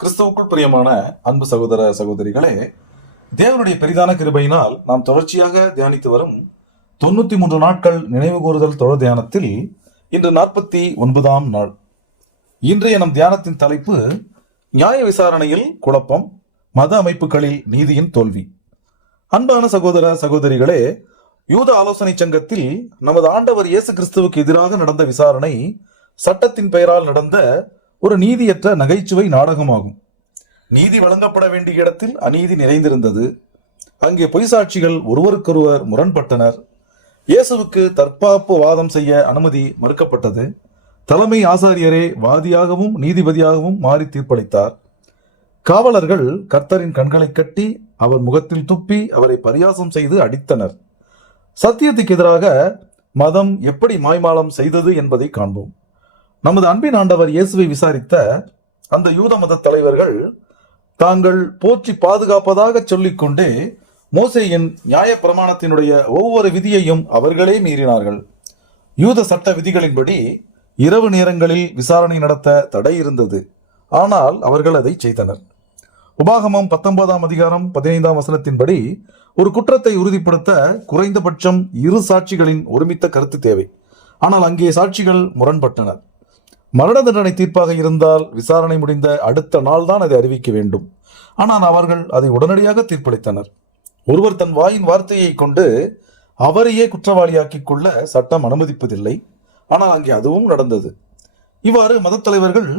கிறிஸ்துவுக்குள் பிரியமான அன்பு சகோதர சகோதரிகளே, தேவனுடைய பெரிதான கிருபையினால் நாம் தொடர்ச்சியாக தியானித்து வரும் 93 நாட்கள் நினைவு கூறுதல் தொடர் தியானத்தில் இன்று 49ஆம் நாள். இன்றைய நம் தியானத்தின் தலைப்பு நியாய விசாரணையில் குழப்பம், மத அமைப்புகளில் நீதியின் தோல்வி. அன்பான சகோதர சகோதரிகளே, யூத ஆலோசனை சங்கத்தில் நமது ஆண்டவர் இயேசு கிறிஸ்துவுக்கு எதிராக நடந்த விசாரணை சட்டத்தின் பெயரால் நடந்த ஒரு நீதியற்ற நகைச்சுவை நாடகமாகும். நீதி வழங்கப்பட வேண்டிய இடத்தில் அநீதி நிறைந்திருந்தது. அங்கே பொய் சாட்சிகள் ஒருவருக்கொருவர் முரண்பட்டனர். இயேசுவுக்கு தற்காப்பு வாதம் செய்ய அனுமதி மறுக்கப்பட்டது. தலைமை ஆசாரியரே வாதியாகவும் நீதிபதியாகவும் மாறி தீர்ப்பளித்தார். காவலர்கள் கர்த்தரின் கண்களை கட்டி அவர் முகத்தில் துப்பி அவரை பரியாசம் செய்து அடித்தனர். சத்தியத்துக்கு எதிராக மதம் எப்படி மாய்மாலம் செய்தது என்பதை காண்போம். நமது அன்பின் ஆண்டவர் இயேசுவை விசாரித்த அந்த யூத மத தலைவர்கள் தாங்கள் போற்றி பாதுகாப்பதாக சொல்லிக்கொண்டே மோசேயின் நியாய பிரமாணத்தினுடைய ஒவ்வொரு விதியையும் அவர்களே மீறினார்கள். யூத சட்ட விதிகளின்படி இரவு நேரங்களில் விசாரணை நடத்த தடை இருந்தது. ஆனால் அவர்கள் அதை செய்தனர். உபாகமம் 19ஆம் அதிகாரம் 15ஆம் வசனத்தின்படி ஒரு குற்றத்தை உறுதிப்படுத்த குறைந்தபட்சம் 2 சாட்சிகளின் ஒருமித்த கருத்து தேவை. ஆனால் அங்கே சாட்சிகள் முரண்பட்டனர். மரண தண்டனை தீர்ப்பாக இருந்தால் விசாரணை முடிந்த அடுத்த நாள் தான் அதை அறிவிக்க வேண்டும். ஆனால் அவர்கள் அதை உடனடியாக தீர்ப்பளித்தனர். ஒருவர் தன் வாயின் வார்த்தையை கொண்டு அவரையே குற்றவாளியாக்கிக் கொள்ள சட்டம் அனுமதிப்பதில்லை. ஆனால் அங்கே அதுவும் நடந்தது. இவ்வாறு மத தலைவர்கள்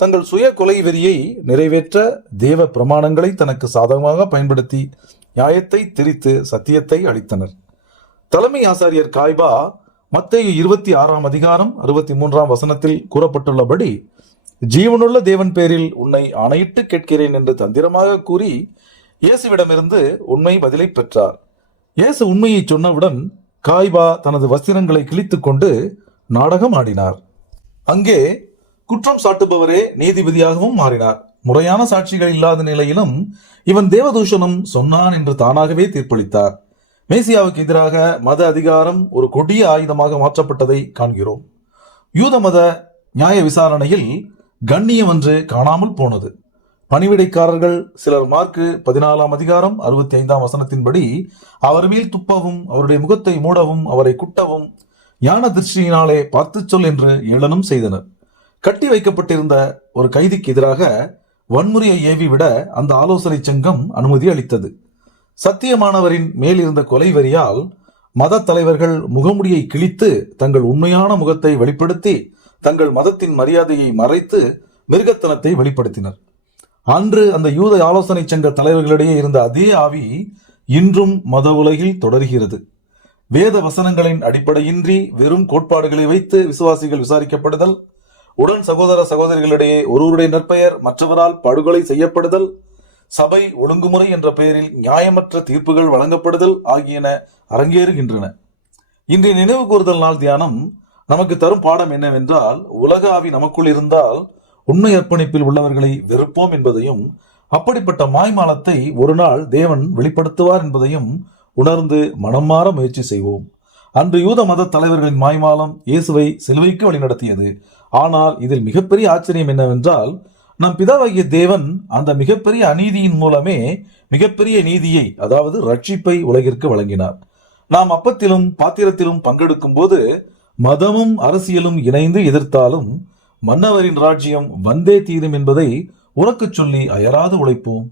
தங்கள் சுய கொலை வெறியை நிறைவேற்ற தேவ பிரமாணங்களை தனக்கு சாதகமாக பயன்படுத்தி நியாயத்தை திரித்து சத்தியத்தை அளித்தனர். தலைமை ஆசாரியர் காய்பா மத்தேயு 26ஆம் அதிகாரம் 63ஆம் வசனத்தில் கூறப்பட்டுள்ளபடி ஜீவனுள்ள தேவன் பேரில் உன்னை ஆணையிட்டு கேட்கிறேன் என்று தந்திரமாக கூறி இயேசுவிடமிருந்து உண்மை பதிலை பெற்றார். இயேசு உண்மையை சொன்னவுடன் காய்பா தனது வஸ்திரங்களை கிழித்துக் கொண்டு நாடகம் ஆடினார். அங்கே குற்றம் சாட்டுபவரே நீதிபதியாகவும் மாறினார். முறையான சாட்சிகள் இல்லாத நிலையிலும் இவன் தேவதூஷணம் சொன்னான் என்று தானாகவே தீர்ப்பளித்தார். மேசியாவுக்கு எதிராக மத அதிகாரம் ஒரு கொடிய ஆயுதமாக மாற்றப்பட்டதை காண்கிறோம். யூத மத நியாய விசாரணையில் கண்ணியம் ஒன்று காணாமல் போனது. பணிவிடைக்காரர்கள் சிலர் மார்க்கு 14ஆம் அதிகாரம் 65ஆம் வசனத்தின்படி அவர் மேல் துப்பவும் அவருடைய முகத்தை மூடவும் அவரை குட்டவும் ஞான திருஷ்டியினாலே பார்த்து சொல் என்று ஏளனம் செய்தனர். கட்டி வைக்கப்பட்டிருந்த ஒரு கைதிக்கு எதிராக வன்முறையை ஏவி விட அந்த ஆலோசனை சங்கம் அனுமதி அளித்தது. சத்தியமானவரின் மேல் இருந்த கொலை வெறியால் மத தலைவர்கள் முகமுடியை கிழித்து தங்கள் உண்மையான முகத்தை வெளிப்படுத்தி தங்கள் மதத்தின் மரியாதையை மறைத்து மிருகத்தனத்தை வெளிப்படுத்தினர். அன்று அந்த யூத ஆலோசனை சங்க தலைவர்களிடையே இருந்த அதே ஆவி இன்றும் மத உலகில் தொடர்கிறது. வேத வசனங்களின் அடிப்படையின்றி வெறும் கோட்பாடுகளை வைத்து விசுவாசிகள் விசாரிக்கப்படுதல், உடன் சகோதர சகோதரிகளிடையே ஒருவருடைய நற்பெயர் மற்றவரால் படுகொலை செய்யப்படுதல், சபை ஒழுங்குமுறை என்ற பெயரில் நியாயமற்ற தீர்ப்புகள் வழங்கப்படுதல் ஆகியன அரங்கேறுகின்றன. இன்றைய நினைவு கூறுதல் நாள் தியானம் நமக்கு தரும் பாடம் என்னவென்றால், உலக ஆவி நமக்குள் இருந்தால் உண்மை அர்ப்பணிப்பில் உள்ளவர்களை வெறுப்போம் என்பதையும் அப்படிப்பட்ட மாய்மாலத்தை ஒரு நாள் தேவன் வெளிப்படுத்துவார் என்பதையும் உணர்ந்து மனம் மாற முயற்சி செய்வோம். அன்று யூத மத தலைவர்களின் மாய்மாலம் இயேசுவை சிலுவைக்கு வழிநடத்தியது. ஆனால் இதில் மிகப்பெரிய ஆச்சரியம் என்னவென்றால், நம் பிதாவாகிய தேவன் அந்த மிகப்பெரிய அநீதியின் மூலமே மிகப்பெரிய நீதியை, அதாவது ரட்சிப்பை உலகிற்கு வழங்கினார். நாம் அப்பத்திலும் பாத்திரத்திலும் பங்கெடுக்கும் போது மதமும் அரசியலும் இணைந்து எதிர்த்தாலும் மன்னவரின் ராஜ்யம் வந்தே தீரும் என்பதை உறக்கச் சொல்லி அயராது உழைப்போம்.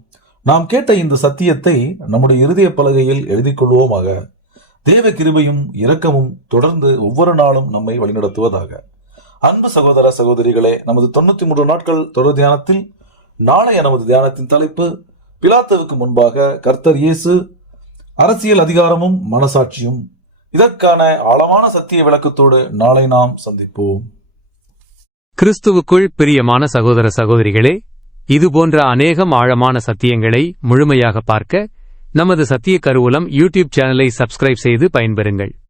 நாம் கேட்ட இந்த சத்தியத்தை நம்முடைய இருதய பலகையில் எழுதி கொள்வோமாக. தேவ கிருபையும் இரக்கமும் தொடர்ந்து ஒவ்வொரு நாளும் நம்மை வழிநடத்துவதாக. அன்பு சகோதர சகோதரிகளே, நமது 93 நாட்கள் தொடர் தியானத்தில் நாளைய நமது தியானத்தின் தலைப்பு பிலாத்துவுக்கு முன்பாக கர்த்தர் இயேசு, அரசியல் அதிகாரமும் மனசாட்சியும். இதற்கான ஆழமான சத்திய விளக்கத்தோடு நாளை நாம் சந்திப்போம். கிறிஸ்துவுக்குள் பிரியமான சகோதர சகோதரிகளே, இதுபோன்ற அநேகம் ஆழமான சத்தியங்களை முழுமையாக பார்க்க நமது சத்திய கருவூலம் யூடியூப் சேனலை சப்ஸ்கிரைப் செய்து பயன்பெறுங்கள்.